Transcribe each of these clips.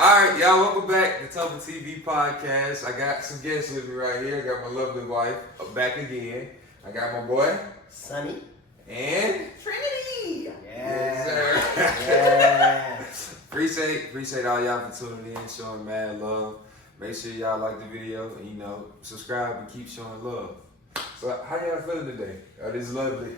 Alright, y'all, welcome back to TopherTvPodcast. I got some guests with me right here. I got my lovely wife back again. I got my boy, Sonny. And Trinity. Yes, sir. Yes. Appreciate all y'all for tuning in, showing mad love. Make sure y'all like the video and, subscribe and keep showing love. So how y'all feeling today? This lovely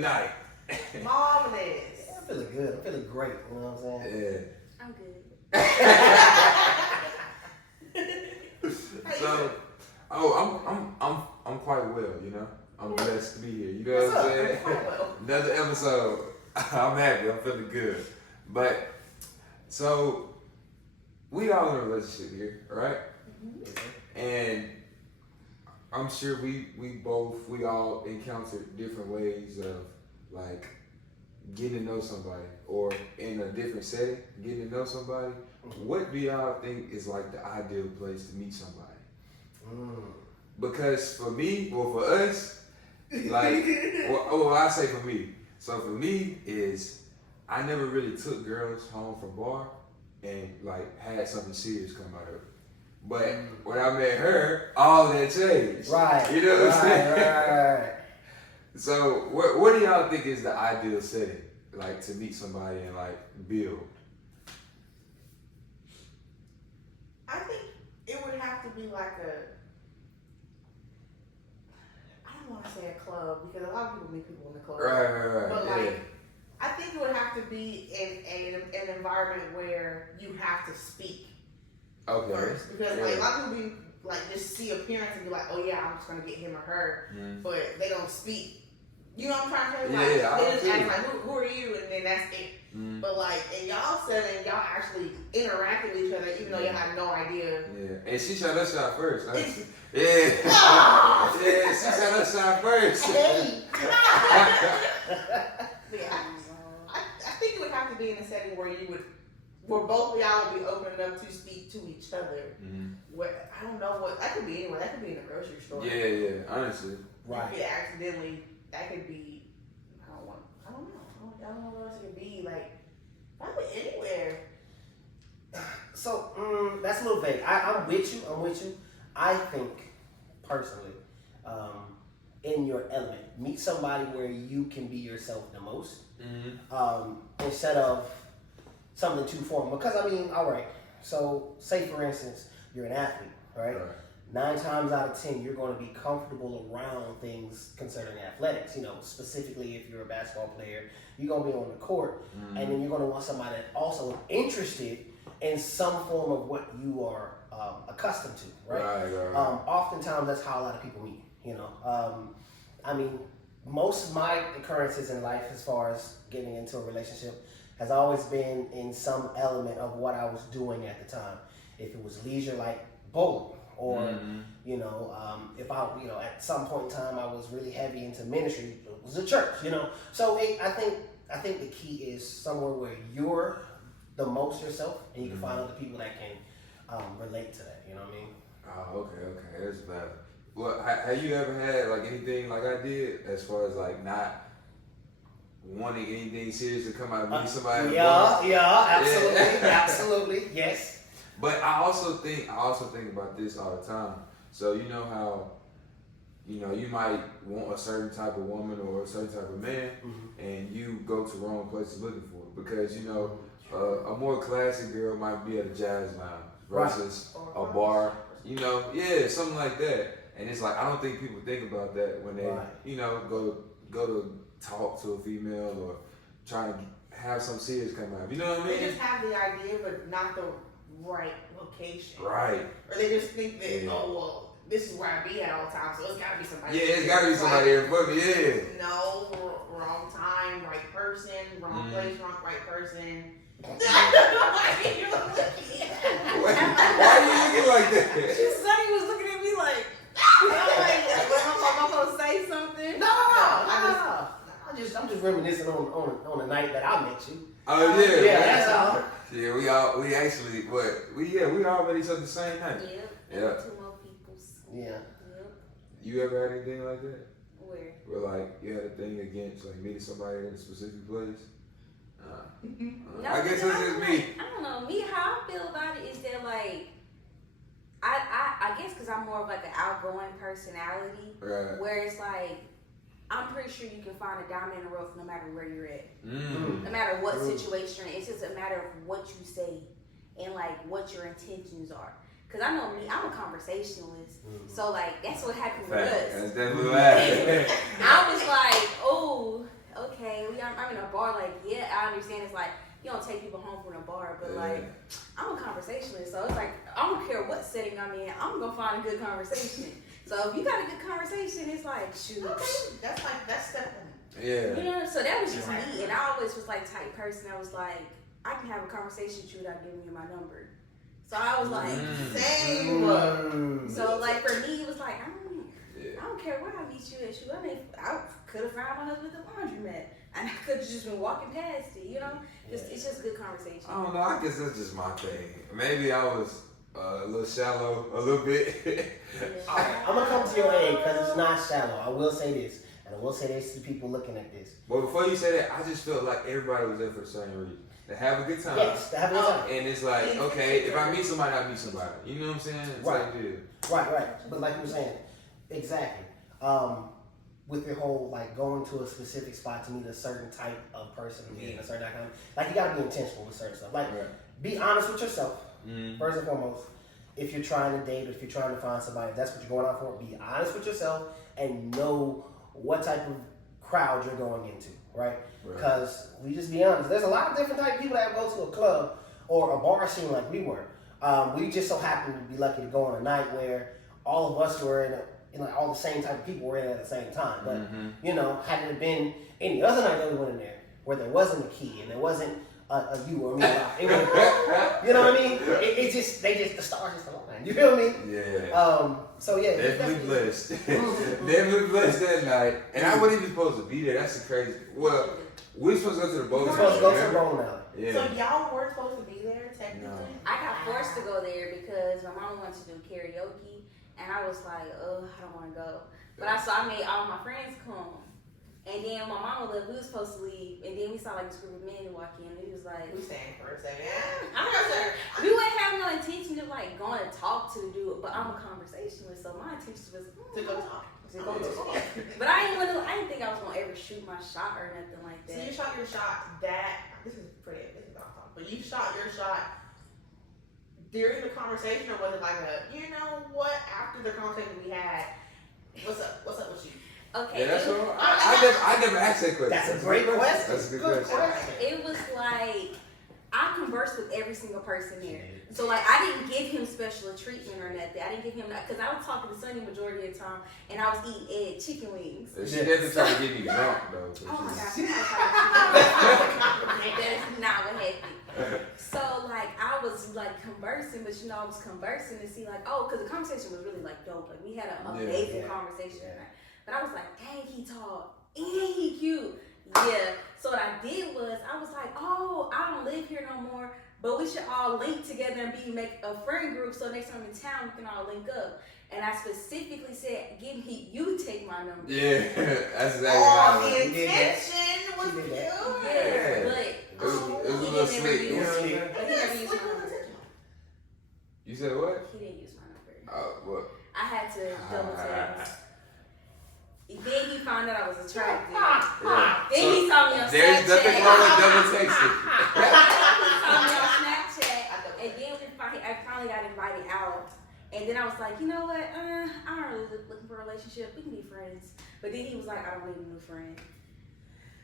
night. Marvelous. I'm feeling good. I'm feeling great. You know what I'm saying? Yeah. I'm good. So, I'm quite well, I'm blessed to be here. You know what I'm saying? Another episode. I'm happy. I'm feeling good. But so we all in a relationship here, right? Mm-hmm. And I'm sure we all encountered different ways of like getting to know somebody, or in a different setting, getting to know somebody. What do y'all think is like the ideal place to meet somebody? Because for me, or for us, like, I say for me. So for me is, I never really took girls home from bar and like had something serious come out of it. But when I met her, all that changed. Right. You know what I'm saying? Right. So what do y'all think is the ideal setting, like to meet somebody and like build? I think it would have to be like I don't want to say a club, because a lot of people meet people in the club. Right. But I think it would have to be in an environment where you have to speak first. Because like a lot of people just see appearance and be like, oh yeah, I'm just gonna get him or her, but they don't speak. You know what I'm trying to say? They just ask like, who are you? And then that's it. But like in y'all setting, y'all actually interact with each other, even though y'all have no idea. Yeah, and she shot her shot first. Yeah. Yeah, she shot her shot first. Hey. I think it would have to be in a setting where where both of y'all would be open enough to speak to each other. Where I don't know what that could be anywhere. That could be in a grocery store. Yeah, honestly. Right. You could accidentally. That could be. I don't know. I don't know what else it could be. Like probably anywhere. So that's a little vague. I'm with you. I think personally, in your element, meet somebody where you can be yourself the most, instead of something too formal. Because all right. So say for instance, you're an athlete, right? 9 times out of 10, you're going to be comfortable around things concerning athletics. Specifically if you're a basketball player, you're going to be on the court, and then you're going to want somebody that's also interested in some form of what you are accustomed to, right? Oftentimes, that's how a lot of people meet. Most of my occurrences in life, as far as getting into a relationship, has always been in some element of what I was doing at the time. If it was leisure, like bowling. Or, if I, at some point in time I was really heavy into ministry, it was a church, So I think the key is somewhere where you're the most yourself, and you can find other people that can relate to that, you know what I mean? Oh, okay, that's valid. Well, have you ever had like anything like I did, as far as like not wanting anything serious to come out of meeting somebody? Absolutely, yes. But I also think about this all the time. So you know how, you might want a certain type of woman or a certain type of man, and you go to wrong places looking for it, because a more classy girl might be at a jazz lounge versus a bar, something like that. And it's like, I don't think people think about that when they, go to talk to a female or try to have some serious come out. You know what I mean? They just have the idea, but not the right location. Right. Or they just think that, this is where I be at all the time, so it's gotta be somebody. Yeah, it's gotta be somebody here for me, No, wrong time, right person, wrong place, right person. Why are you looking like that? Sonny was looking at me like, am I supposed to say something? No. I'm just reminiscing on the night that I met you. Oh yeah. Yeah, that's all. Yeah, we already said the same night. Yeah. 2 more peoples. Yeah. Yep. You ever had anything like that? Where? Where like you had a thing against like meeting somebody in a specific place? No, I guess it's just me. I don't know. Me, how I feel about because I'm more of like an outgoing personality, Right. where it's like, I'm pretty sure you can find a diamond in the rough no matter where you're at. No matter what situation. It's just a matter of what you say and like what your intentions are. Cause I know me, I'm a conversationalist. So like that's what happened with us. That's definitely what happened. I was like, oh, okay, I'm in a bar. Like, yeah, I understand. It's like you don't take people home from a bar, but like I'm a conversationalist, so it's like I don't care what setting I'm in. I'm gonna find a good conversation. So if you got a good conversation, it's like shoot. Okay, that's step one. Yeah. You know, so that was just me, and I always was like type person. I was like, I can have a conversation with you without giving you my number. So I was like, same. So like for me, it was like I don't care where I meet you at. I mean, I could have found my husband at the laundromat, and I could have just been walking past it. You know, it's just good conversation. I don't know. I guess that's just my thing. Maybe I was a little shallow, a little bit. Alright, I'm gonna come to your aid because it's not shallow. I will say this, and I will say this to people looking at this. But before you say that, I just felt like everybody was there for the same reason. To have a good time. Yes, to have a good time. And it's like, okay, if I meet somebody, I meet somebody. You know what I'm saying? It's Right. like, dude. Right. But like you were saying, exactly. With your whole like going to a specific spot to meet a certain type of person, being a certain kind of, like you gotta be intentional with certain stuff. Like be honest with yourself first and foremost. If you're trying to date, if you're trying to find somebody, if that's what you're going out for. Be honest with yourself and know what type of crowd you're going into, right? Because we just be honest, there's a lot of different type of people that go to a club or a bar scene like we were. We just so happened to be lucky to go on a night where all of us were in like all the same type of people were in at the same time. But you know, had it been any other night that we went in there where there wasn't a key and there wasn't a you or me, it was, you know what I mean? The stars just aligned. You feel me? Yeah. So yeah, definitely blessed. Definitely blessed that night. And I wasn't even supposed to be there. That's the crazy. Well, we're supposed to go to the bowling alley. We're supposed to go to the bowling alley. Yeah. So y'all weren't supposed to be there technically? No. I got forced to go there because my mom wanted to do karaoke, and I was like, oh, I don't want to go. But I made all my friends come. And then my mama left, we was supposed to leave, and then we saw like this group of men walk in, and he was like, We staying for a second. we wouldn't have no intention of like going to talk to the dude, but I'm a conversationalist, so my intention was To go talk. But I didn't think I was gonna ever shoot my shot or nothing like that. So you shot your shot this is off topic, but you shot your shot during the conversation, or was it like you know what, after the conversation we had, what's up with you? Okay. Yeah, that's what I never asked that question. That's a great question. That's a good question. It was like I conversed with every single person there. So like I didn't give him special treatment or nothing. I didn't give him that because I was talking to Sonny majority of the time, and I was eating chicken wings. She definitely tried to get me drunk though. Oh my gosh, that's not what happened. So like I was like conversing, but you know I was conversing to see like because the conversation was really like dope. Like we had an amazing conversation tonight. But I was like, dang, he tall and he cute. Yeah. So what I did was I was like, oh, I don't live here no more, but we should all link together and make a friend group so next time I'm in town we can all link up. And I specifically said, you take my number. Yeah, that's exactly how the intention was good. Yeah, but it was a little slick. But he never used my number. You said what? He didn't use my number. What? I had to double text. Then he found out I was attractive. Then he saw me on Snapchat. There's nothing wrong with double texting. He saw me on Snapchat, and then I finally got invited out. And then I was like, you know what? I'm not really looking for a relationship. We can be friends. But then he was like, I don't need a new friend.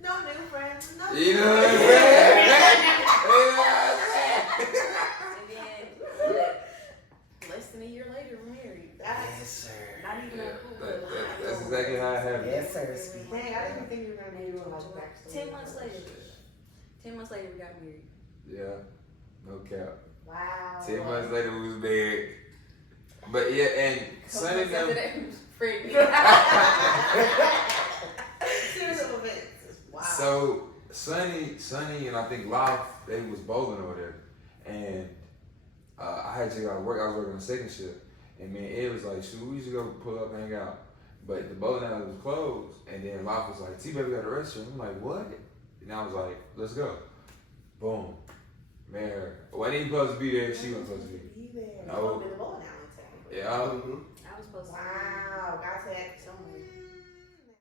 No new friends. No You know new what I'm friends. And then less than a year later, we're married. Yes, sir. Not even a That's exactly how it happened. Yes, sir. Dang, I didn't think you were gonna do a backstory. 10 months later. 10 months later, we got married. Yeah, no cap. Wow. 10 months later, we was married. But yeah, and Sonny them. Wow. So Sonny, and I think Life, they was bowling over there, and I had to go to work. I was working a second shift, and man, Ed was like, "Shoot, we should go pull up and hang out." But the bowling alley was closed, and then Life was like, "T-Baby got a restaurant." I'm like, "What?" And I was like, "Let's go." Boom. Man, wasn't even supposed to be there. She wasn't supposed to be. there. No. The bowling alley, technically. Yeah, I Yeah. Mm-hmm. I was supposed to. Wow.